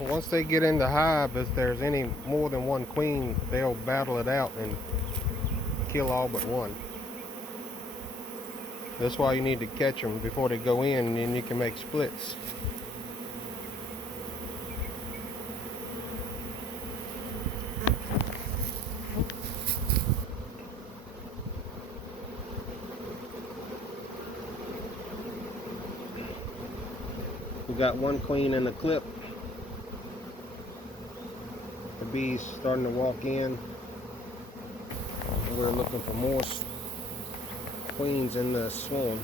Once they get in the hive, if there's any more than one queen, they'll battle it out and kill all but one. That's why you need to catch them before they go in, and then you can make splits. We got one queen in the clip. The bees starting to walk in. We're looking for more queens in the swarm.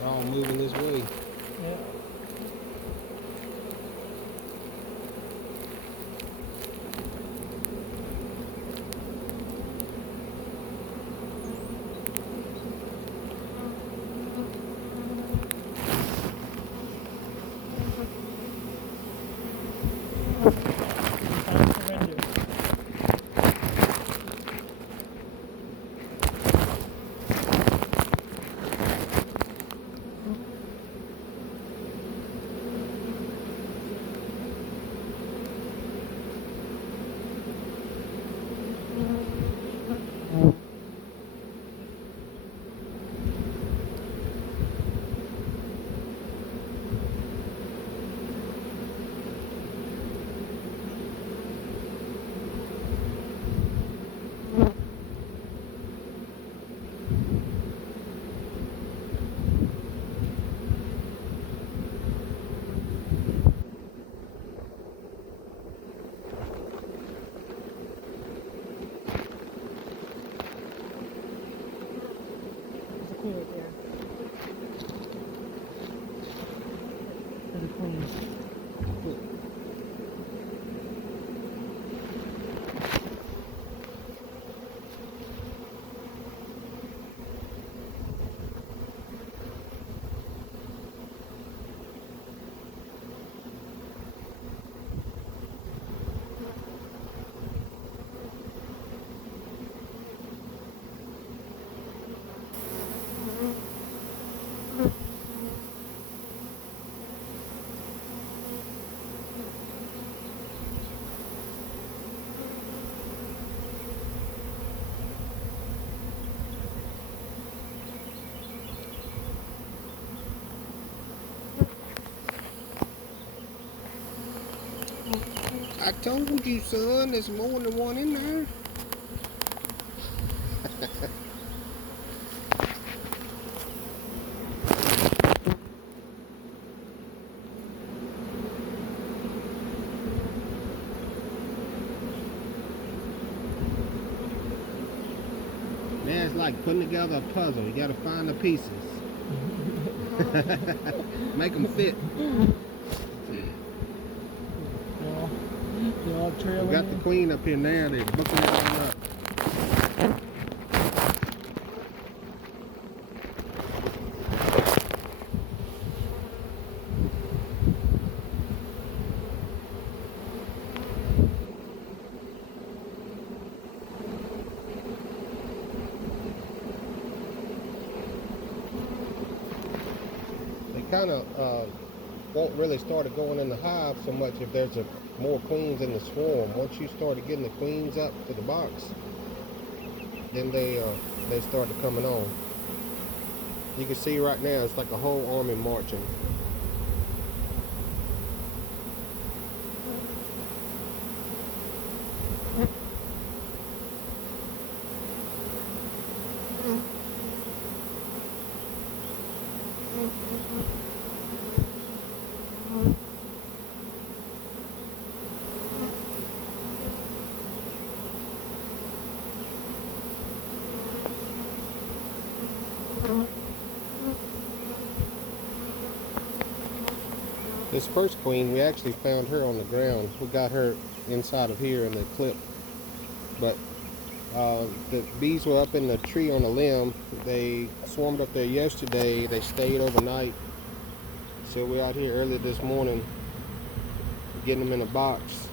They're all moving this way. Yeah. Surrender. There's a queen right there. There's a queen. I told you, son, there's more than one in there. Man, it's like putting together a puzzle. You gotta find the pieces. Make them fit. They're all trailing. We got the queen up in there. They're booking it all up. They kind of won't really start going in the hive so much if there's more queens in the swarm. Once you started getting the queens up to the box, then they started coming on. You can see right now it's like a whole army marching. This first queen, we actually found her on the ground. We got her inside of here in the clip, but the bees were up in the tree on a limb. They swarmed up there yesterday. They stayed overnight. So we're out here early this morning getting them in a box.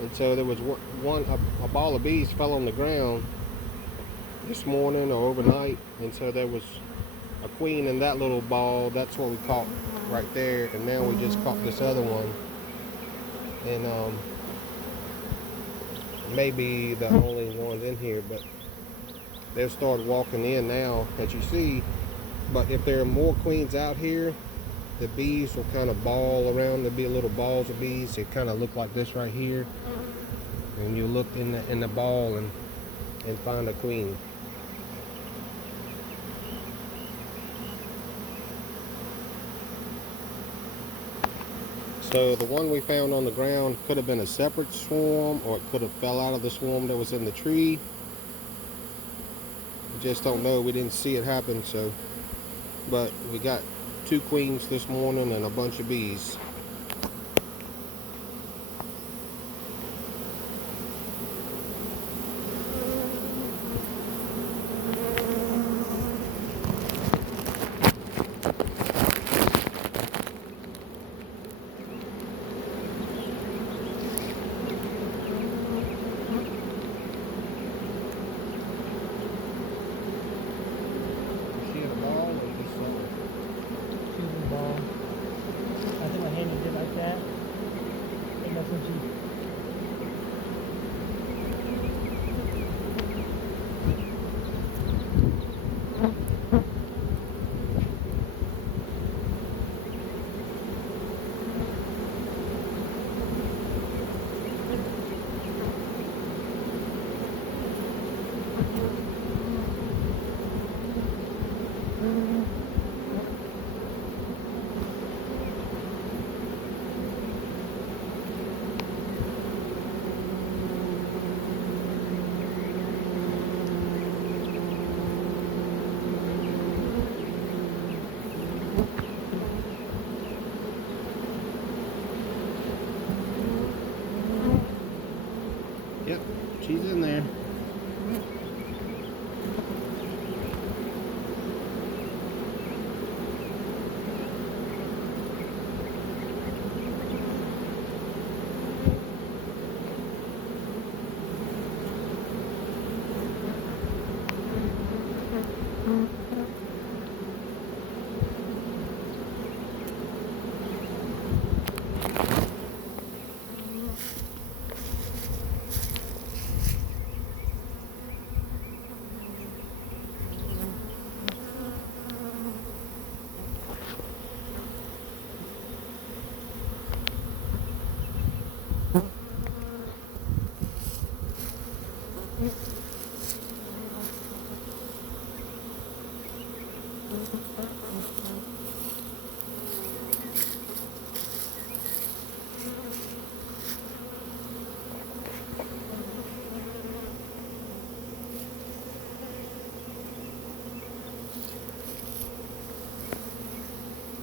And so there was a ball of bees fell on the ground this morning or overnight. And so there was a queen in that little ball. That's what we caught right there. And now we just caught this other one. And maybe the only ones in here, but they've started walking in now, as you see. But if there are more queens out here, the bees will kind of ball around. There'll be little balls of bees. They kind of look like this right here. And you look in the ball and find a queen. So the one we found on the ground could have been a separate swarm, or it could have fell out of the swarm that was in the tree. We just don't know. We didn't see it happen. So, but we got 2 queens this morning and a bunch of bees. Shooting ball. I think my hand did like that. And that's when she. Yep, she's in there.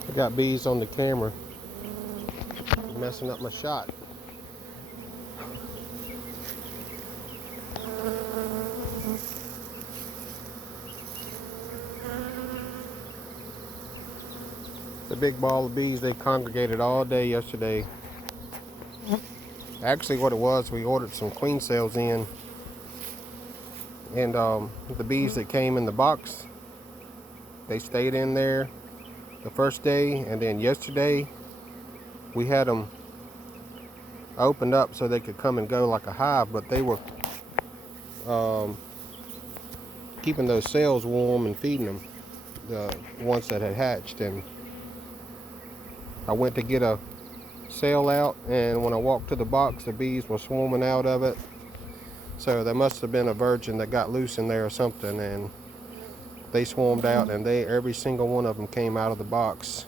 I got bees on the camera. Messing up my shot. The big ball of bees, they congregated all day yesterday. Actually what it was, we ordered some queen cells in, and the bees that came in the box, they stayed in there the first day, and then yesterday we had them opened up so they could come and go like a hive, but they were keeping those cells warm and feeding them, the ones that had hatched. And I went to get a cell out, and when I walked to the box, the bees were swarming out of it. So there must have been a virgin that got loose in there or something, and they swarmed out, and every single one of them came out of the box,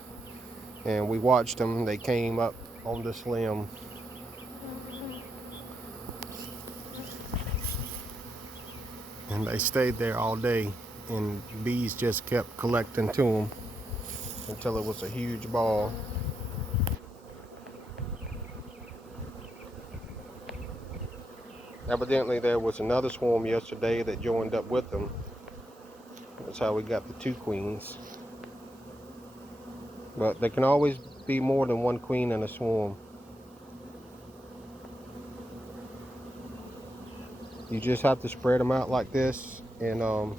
and we watched them. They came up on this limb, and they stayed there all day, and bees just kept collecting to them until it was a huge ball. Evidently there was another swarm yesterday that joined up with them. That's how we got the 2 queens. But there can always be more than 1 queen in a swarm. You just have to spread them out like this and kind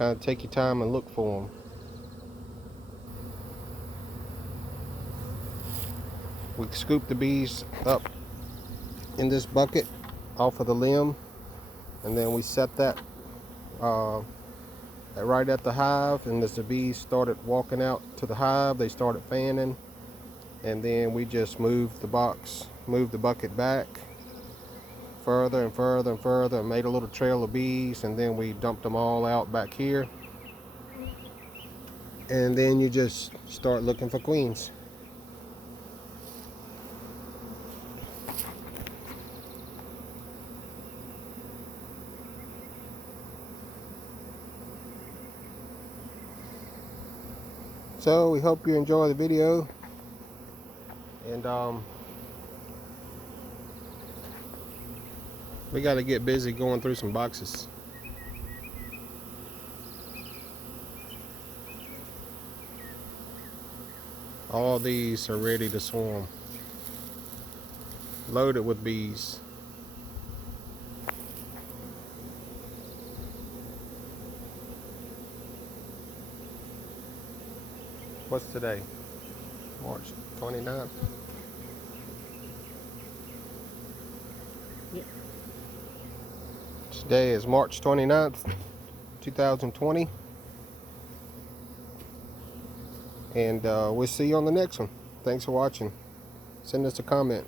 of take your time and look for them. We scoop the bees up in this bucket off of the limb, and then we set that right at the hive, and as the bees started walking out to the hive, they started fanning, and then we just moved the bucket back further and further and further, and made a little trail of bees, and then we dumped them all out back here, and then you just start looking for queens. So we hope you enjoy the video, and we got to get busy going through some boxes. All these are ready to swarm, loaded with bees. What's today? March 29th? Yep. Today is March 29th, 2020. And we'll see you on the next one. Thanks for watching. Send us a comment.